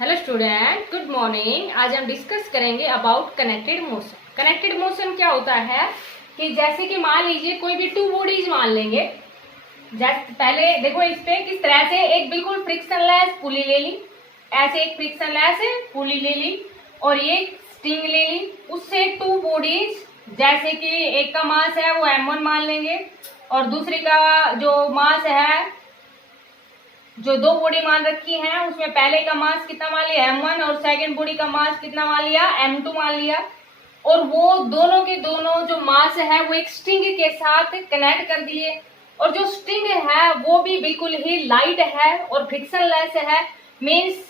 Hello student, good morning. आज हम discuss करेंगे about connected motion. Connected motion क्या होता है कि जैसे कि मान लीजिए कोई भी टू बॉडीज मान लेंगे। जैसे पहले देखो इस पे किस तरह से एक बिल्कुल फ्रिक्शनलेस पुली ले ली, ऐसे एक फ्रिक्शनलेस पुली ले ली और ये स्ट्रिंग ले ली। उससे टू बॉडीज जैसे कि एक का मास है वो m1 मान लेंगे और दूसरी का जो मास है, जो दो बॉडी मान रखी है उसमें पहले का मास कितना मान लिया m1 और सेकंड बॉडी का मास कितना मान लिया m2 मान लिया। और वो दोनों के दोनों जो मास है वो एक स्ट्रिंग के साथ कनेक्ट कर दिए और जो स्ट्रिंग है वो भी बिल्कुल ही लाइट है और फ्रिक्शनलेस है। मीन्स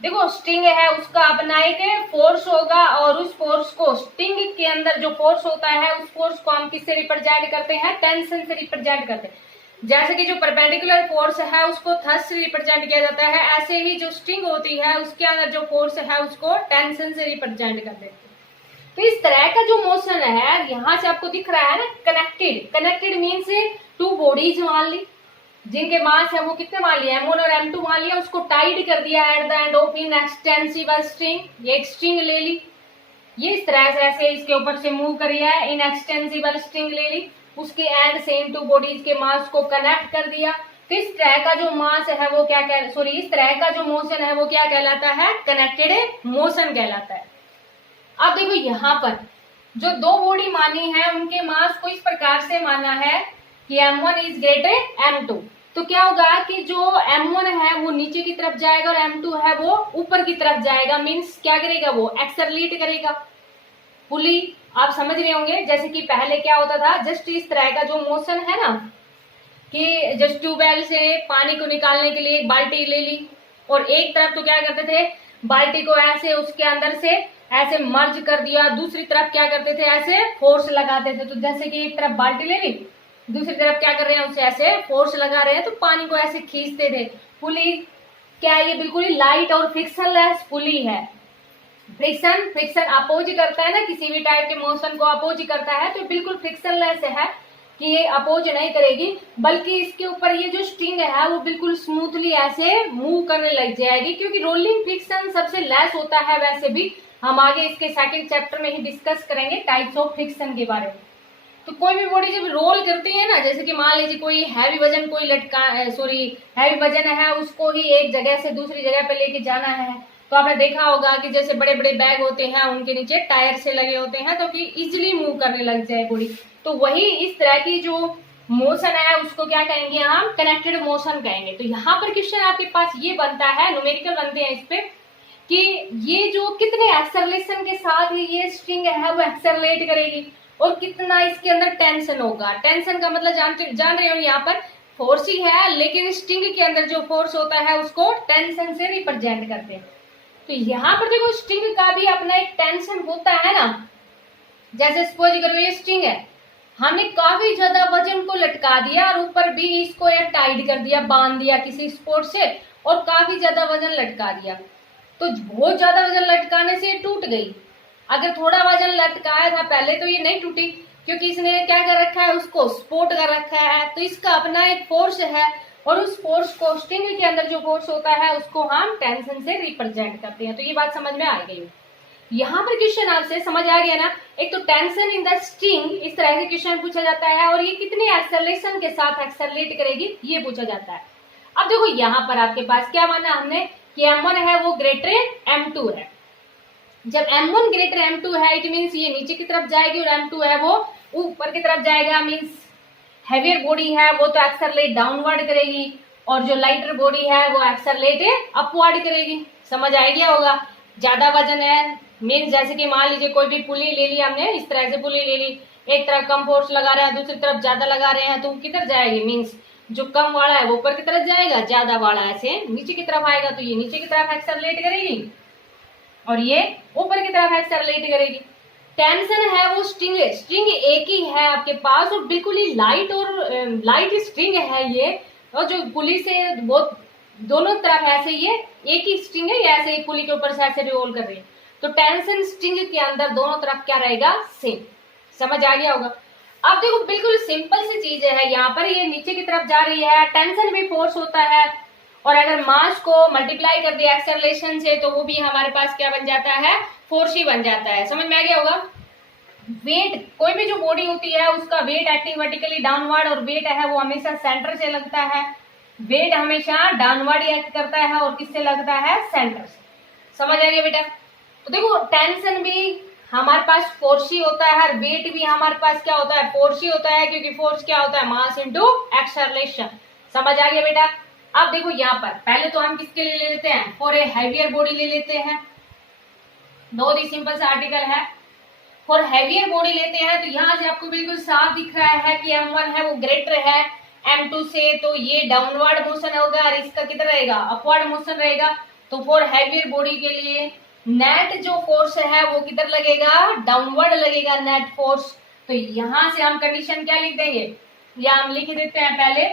देखो स्ट्रिंग है उसका अपना एक फोर्स होगा और उस फोर्स को स्ट्रिंग के अंदर जो फोर्स होता है उस फोर्स को हम किससे रिप्रेजेंट करते हैं, टेंशन से रिप्रेजेंट करते हैं। जैसे कि जो परपेंडिकुलर फोर्स है उसको थ्रस्ट से रिप्रेजेंट किया जाता है, ऐसे ही जो स्ट्रिंग होती है उसके अंदर जो फोर्स है उसको टेंशन से रिप्रेजेंट कर देते हैं। तो इस तरह का जो मोशन है यहाँ से आपको दिख रहा है ना, connected. Connected means two bodies मान ली जिनके मास है वो कितने मान लिया m1 और m2 मान लिया, उसको टाइड कर दिया at the end of in extensible string. ये एक स्ट्रिंग ले ली, ये इस तरह से ऐसे इसके ऊपर से मूव करिए, इन एक्सटेंसिबल स्ट्रिंग ले ली, उसके एंड से इन टू बॉडीज के मास को कनेक्ट कर दिया। तो इस तरह का जो मास है वो क्या इस तरह का जो मोशन है वो क्या कहलाता है, कनेक्टेड मोशन कहलाता है। अब देखो यहाँ पर जो दो बॉडी मानी है उनके मास को इस प्रकार से माना है कि m1 इज ग्रेटर m2। तो क्या होगा कि जो m1 है वो नीचे की तरफ जाएगा और m2 है वो ऊपर की तरफ जाएगा। मीन्स क्या करेगा, वो एक्सेलरेट करेगा। पुली आप समझ रहे होंगे, जैसे कि पहले क्या होता था, जस्ट इस तरह का जो मोशन है ना कि जस्ट ट्यूबवेल से पानी को निकालने के लिए एक बाल्टी ले ली और एक तरफ तो क्या करते थे, बाल्टी को ऐसे उसके अंदर से ऐसे मर्ज कर दिया, दूसरी तरफ क्या करते थे, ऐसे फोर्स लगाते थे। तो जैसे कि एक तरफ बाल्टी ले ली, दूसरी तरफ क्या कर रहे हैं, उससे ऐसे फोर्स लगा रहे हैं तो पानी को ऐसे खींचते थे। पुली क्या है, ये बिल्कुल ही लाइट और फ्रिक्शनलेस पुली है। फ्रिक्शन अपोज करता है ना, किसी भी टाइप के मोशन को अपोज करता है, तो बिल्कुल फ्रिक्शनलेस है कि ये अपोज नहीं करेगी, बल्कि इसके ऊपर ये जो स्ट्रिंग है वो बिल्कुल स्मूथली ऐसे मूव करने लग जाएगी, क्योंकि रोलिंग फ्रिक्शन सबसे लेस होता है। वैसे भी हम आगे इसके सेकंड चैप्टर में ही डिस्कस करेंगे टाइप्स ऑफ फ्रिक्शन के बारे में। तो कोई भी बॉडी जब रोल करती है ना, जैसे कि मान लीजिए कोई हैवी वजन कोई हैवी वजन है, उसको ही एक जगह से दूसरी जगह पे लेके जाना है, तो आपने देखा होगा कि जैसे बड़े बड़े बैग होते हैं उनके नीचे टायर से लगे होते हैं तो कि इजिली मूव करने लग जाए बॉडी। तो वही इस तरह की जो मोशन है उसको क्या कहेंगे, हम कनेक्टेड मोशन कहेंगे। तो यहाँ पर क्वेश्चन आपके पास ये बनता है, न्यूमेरिकल बनते हैं इस पे, कि ये जो कितने एक्सेलरेशन के साथ ये स्ट्रिंग है वो एक्सेलरेट करेगी और कितना इसके अंदर टेंशन होगा। टेंशन का मतलब जान रहे हो, यहाँ पर फोर्स ही है लेकिन स्ट्रिंग के अंदर जो फोर्स होता है उसको टेंशन से रिप्रेजेंट करते हैं। तो यहाँ पर देखो स्ट्रिंग का भी अपना एक टेंशन होता है ना। जैसे सपोज करो ये स्ट्रिंग है, हमने काफी ज्यादा वजन को लटका दिया और ऊपर भी इसको एक टाइट कर दिया, बांध दिया किसी स्पोर्ट से और काफी ज्यादा वजन लटका दिया, तो बहुत ज्यादा वजन लटकाने से टूट गई। अगर थोड़ा वजन लटकाया था पहले तो ये नहीं टूटी, क्योंकि इसने क्या कर रखा है, उसको सपोर्ट कर रखा है। तो इसका अपना एक फोर्स है और उस फोर्स को स्ट्रिंग के अंदर जो फोर्स होता है उसको हम टेंशन से रिप्रेजेंट करते हैं। तो ये बात समझ में आ गई। यहाँ पर क्वेश्चन आपसे समझ आ गया ना, एक तो टेंशन इन द स्ट्रिंग, इस तरह से क्वेश्चन पूछा जाता है, और ये कितने एक्सेलरेशन के साथ एक्सेलरेट करेगी ये पूछा जाता है। अब देखो यहाँ पर आपके पास क्या माना हमने कि m1 है वो ग्रेटर m2 है। जब m1 ग्रेटर m2 है इट मीन्स ये नीचे की तरफ जाएगी और m2 है वो ऊपर की तरफ जाएगा। मीन्स हैवियर बॉडी है वो तो एक्सेलरेट डाउनवर्ड करेगी और जो लाइटर बॉडी है वो एक्सेलरेट अपवर्ड करेगी। समझ आ गया होगा। ज्यादा वजन है मीन्स जैसे कि मान लीजिए कोई भी पुली ले ली हमने, इस तरह से पुली ले ली, एक तरफ कम फोर्स लगा रहे हैं दूसरी तरफ ज्यादा लगा रहे हैं, तो किधर जाएगी, मीन्स जो कम वाला है वो ऊपर की तरफ जाएगा, ज्यादा वाला ऐसे नीचे की तरफ आएगा, तो ये नीचे की तरफ एक्सेलरेट करेगी और ये ऊपर की तरफ एक्सेलरेट करेगी। टेंशन है वो स्ट्रिंग एक ही है आपके पास और बिल्कुल ही लाइट स्ट्रिंग है ये, और जो पुली से वो दोनों तरफ ऐसे ये एक ही स्ट्रिंग है, ये ऐसे ही पुली के ऊपर से ऐसे रोल कर रही है। तो टेंशन स्ट्रिंग के अंदर दोनों तरफ क्या रहेगा, सेम। समझ आ गया होगा। अब देखो बिल्कुल सिंपल सी चीज है, यहाँ पर ये नीचे की तरफ जा रही है, टेंशन भी फोर्स होता है और अगर मास को मल्टीप्लाई कर दिया एक्सेलरेशन से तो वो भी हमारे पास क्या बन जाता है, फोर्स ही बन जाता है। समझ में आ गया होगा। वेट, कोई भी जो बॉडी होती है उसका वेट एक्टिंग वर्टिकली डाउनवर्ड, और वेट है वो हमेशा सेंटर से लगता है। वेट हमेशा डाउनवर्ड एक्ट करता है और किससे लगता है, सेंटर से। समझ आ गया बेटा। तो देखो टेंशन भी हमारे पास फोर्स ही होता है, और वेट भी हमारे पास क्या होता है, फोर्स ही होता है, क्योंकि फोर्स क्या होता है, मास इनटू एक्सेलरेशन। समझ आ गया बेटा। अब देखो यहाँ पर पहले तो हम किसके लिए ले लेते हैं, फॉर ए हैवियर बॉडी ले लेते हैं। बहुत ही सिंपल सा आर्टिकल है, फॉर हैवियर बॉडी लेते हैं। तो यहाँ से आपको बिल्कुल साफ दिख रहा है कि M1 है वो ग्रेटर है M2 से, तो ये डाउनवर्ड मोशन होगा और इसका कितना रहेगा, अपवर्ड मोशन रहेगा। तो फॉर हैवियर बॉडी के लिए नेट जो फोर्स है वो किधर लगेगा, डाउनवर्ड लगेगा नेट फोर्स। तो यहां से हम कंडीशन क्या लिख देंगे, या हम लिख देते हैं पहले,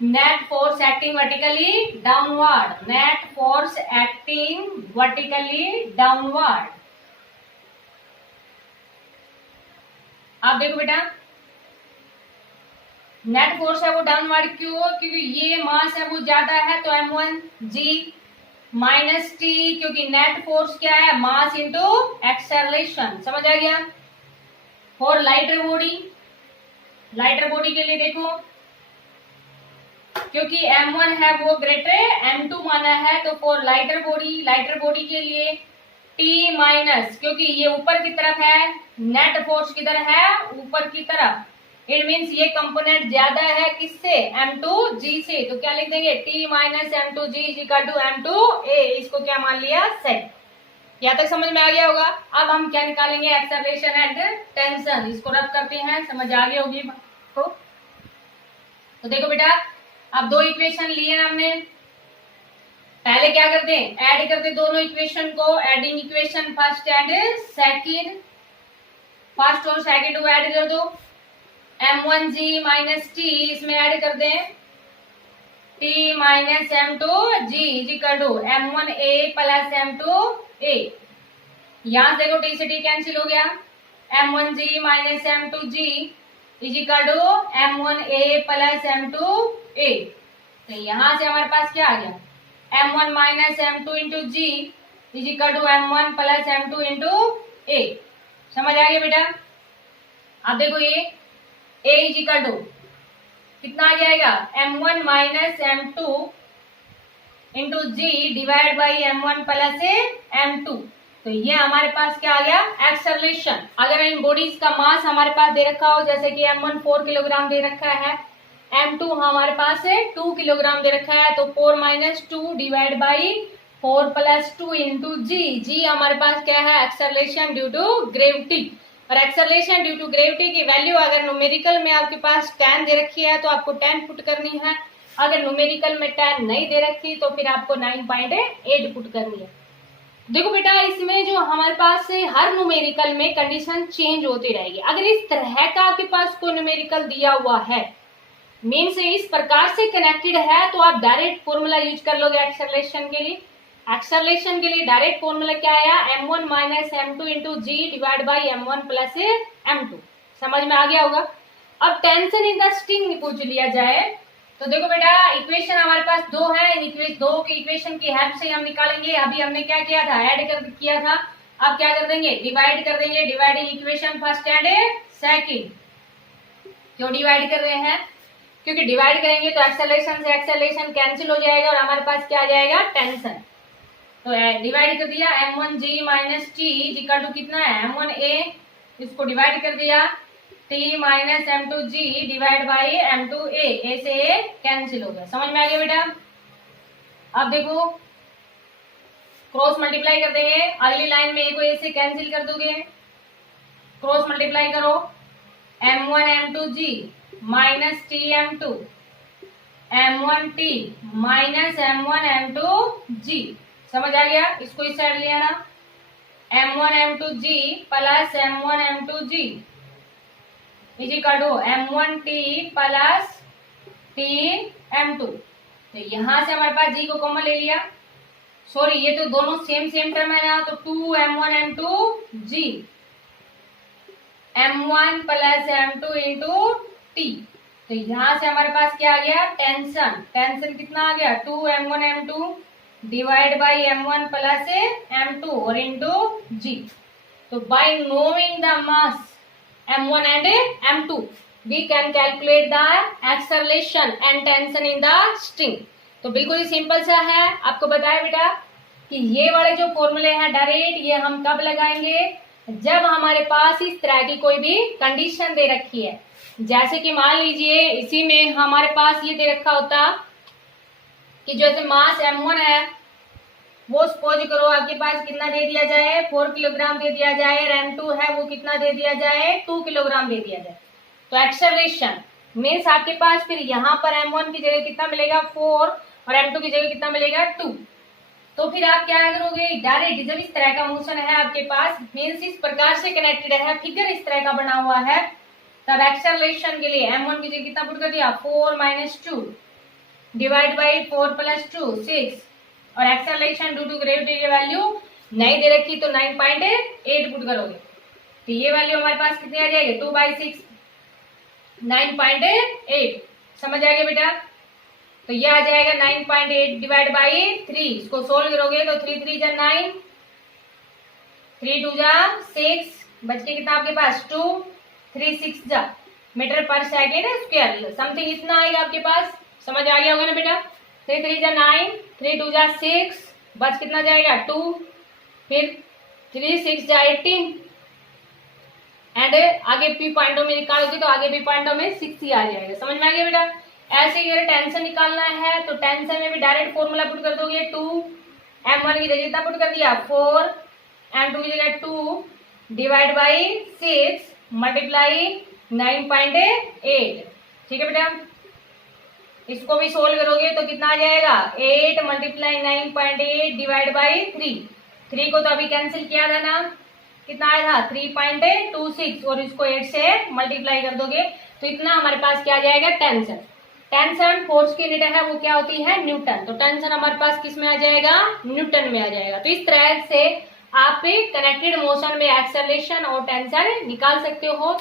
net force acting vertically downward, net force acting vertically downward. आप देखो बेटा, नेट फोर्स है वो डाउनवर्ड क्यों, क्योंकि ये मास है वो ज्यादा है, तो M1 G माइनस T, क्योंकि नेट फोर्स क्या है, मास इंटू एक्सेलरेशन। समझ आ गया। For lighter body, lighter body के लिए देखो, क्योंकि M1 है वो ग्रेटर M2 माना है, तो for lighter body, lighter body के लिए T माइनस, क्योंकि ये ऊपर की तरफ है, नेट फोर्स किधर है, ऊपर की तरफ। इट मीन्स ये कंपोनेंट ज्यादा है किससे, M2G से, तो क्या लिख देंगे, T minus M2G equal to M2A। इसको क्या मान लिया, सेट। यहाँ तक समझ में आ गया होगा। अब हम क्या निकालेंगे, एक्सेलरेशन एंड टेंशन। इसको रब करते हैं, समझ आ गई होगी तो देखो बेटा, अब दो इक्वेशन लिए हमने, पहले क्या करते हैं, ऐड करते दोनों इक्वेशन को, adding equation first and second, first और सेकंड को ऐड कर दो। M1G माइनस T इसमें ऐड कर दें, T minus M2G equal to M1A plus M2A। यहां से देखो T से T कैंसिल हो गया, M1G minus M2G equal to M1A plus M2A। तो यहां से हमारे पास क्या आ गया, M1 minus M2 into G equal to M1 plus M2 into A। समझ आ गया बेटा। अब देखो ये A इक्वल टू कितना आ जाएगा, M1 minus M2 into G divide by M1 plus M2। तो ये हमारे पास क्या आ गया, एक्सेलरेशन। अगर इन बॉडीज का मास हमारे पास दे रखा हो, जैसे कि M1 4 किलोग्राम दे रखा है, M2 हमारे पास 2 किलोग्राम दे रखा है, तो 4 minus 2 divide by 4 plus 2 into G हमारे पास क्या है, एक्सेलरेशन ड्यू टू ग्रेविटी। और एक्सेलरेशन ड्यू टू ग्रेविटी की वैल्यू अगर न्यूमेरिकल में आपके पास 10 दे रखी है तो आपको 10 पुट करनी है, अगर न्यूमेरिकल में 10 नहीं दे रखी तो फिर आपको 9.8 पुट करनी है। देखो बेटा, इसमें जो हमारे पास हर न्यूमेरिकल में कंडीशन चेंज होती रहेगी। अगर इस तरह का आपके पास कोई न्यूमेरिकल दिया हुआ है, मीन्स इस प्रकार से कनेक्टेड है, तो आप डायरेक्ट फॉर्मूला यूज कर लोगे एक्सेलरेशन के लिए। एक्सेलरेशन के लिए डायरेक्ट फॉर्मूला क्या आया, M1 minus M2 into G divide by M1 plus M2। समझ में आ गया होगा। अब टेंशन इन द स्ट्रिंग पूछ लिया जाए, तो देखो बेटा, इक्वेशन हमारे पास दो है, इन दो की इक्वेशन की हेल्प से हम निकालेंगे। अभी हमने क्या किया था, ऐड कर किया था, अब क्या कर देंगे, डिवाइड कर देंगे। Dividing equation first and second. क्यों डिवाइड कर रहे हैं, क्योंकि डिवाइड करेंगे तो एक्सेलरेशन से एक्सेलरेशन कैंसिल हो जाएगा और हमारे पास क्या आ जाएगा, टेंशन। तो डिवाइड कर दिया, M1G minus T equal to कितना है, M1A, इसको डिवाइड कर दिया, T minus M2G divide by M2A, A से A कैंसिल हो गया। समझ में आ गया बेटा। अब देखो क्रॉस मल्टीप्लाई कर देंगे, अगली लाइन में A को A से कैंसिल कर दोगे, क्रॉस मल्टीप्लाई करो, M1 M2G minus T M2, M1T minus M1 M2G। समझ आ गया। इसको इस साइड ले आना, M1 M2G plus M1 M2G is equal to M1T plus T M2। तो यहां से हमारे पास G को कॉमन ले लिया, सॉरी ये तो दोनों सेम सेम टर्म है ना, तो 2 M1 M2G M1 plus M2 into T। तो यहाँ से हमारे पास क्या आ गया, टेंशन। टेंशन कितना आ गया, 2m1 m2 divide by m1 plus m2 और इंटू g। तो by knowing the mass m1 and m2 we can calculate the acceleration and tension in the string. तो बिल्कुल ही सिंपल सा है। आपको बताया बेटा कि ये वाले जो फॉर्मूले हैं डायरेक्ट ये हम कब लगाएंगे, जब हमारे पास इस तरह की कोई भी कंडीशन दे रखी है। जैसे कि मान लीजिए इसी में हमारे पास ये दे रखा होता कि जैसे मास m1 है, वो सपोज करो आपके पास कितना दे दिया जाए, 4 किलोग्राम दे दिया जाए, और m2 है वो कितना दे दिया जाए, 2 किलोग्राम दे दिया जाए। तो एक्सेलरेशन मीन्स आपके पास फिर यहाँ पर m1 की जगह कितना मिलेगा 4 और m2 की जगह कितना मिलेगा 2। तो फिर आप क्या करोगे, डायरेक्ट जब इस तरह का मोशन है आपके पास, मीन्स इस प्रकार से कनेक्टेड है, फिगर इस तरह का बना हुआ है, तब एक्सेलरेशन के लिए m1 की जगह कितना पुट कर दिया 4 - 2 डिवाइड बाई 4 + 2 6, और एक्सेलरेशन ड्यू टू ग्रेविटी की वैल्यू नहीं दे रखी तो 9.8 पुट करोगे। तो ये वैल्यू हमारे पास कितनी आ जाएगी 2/6 9.8। समझ आ गया बेटा। तो ये आ जाएगा 9.8 डिवाइड बाई 3। इसको सोल्व करोगे तो 3 3 जा 9, 3 2 जा 6, बच के कितना आपके पास 2, 3 6 जा मीटर पर सेकेंड स्क्वायर, समथिंग इतना आएगा आपके पास। समझ आ गया होगा ना बेटा। 3 3 जा 9, 3 2 जा 6, बच कितना जाएगा 2, फिर 3 6 जा 18, एंड आगे पी पॉइंटों में निकालोगे तो आगे पी पॉइंटों में 6 ही आ जाएगा। समझ में आ गया बेटा। ऐसे ही अगर टेंशन निकालना है तो टेंशन में भी डायरेक्ट फॉर्मूला पुट कर दोगे, 2m1 की जगह कितना पुट कर दिया 4, m2 की जगह 2 डिवाइड बाई 6 मल्टीप्लाई 9.8। ठीक है बेटा। इसको भी सोल्व करोगे तो कितना आ जाएगा 8 × 9.8 डिवाइड बाई 3 को तो अभी कैंसिल किया था ना, कितना आया था 3.26, और इसको 8 से मल्टीप्लाई कर दोगे तो इतना हमारे पास क्या आ जाएगा टेंशन। टेंशन फोर्स की यूनिट है वो क्या होती है न्यूटन। तो टेंशन हमारे पास किस में आ जाएगा न्यूटन में आ जाएगा। तो इस तरह से आप कनेक्टेड मोशन में एक्सेलरेशन और टेंशन निकाल सकते हो।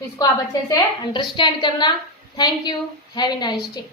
तो इसको आप अच्छे से अंडरस्टैंड करना। Thank you, have a nice day.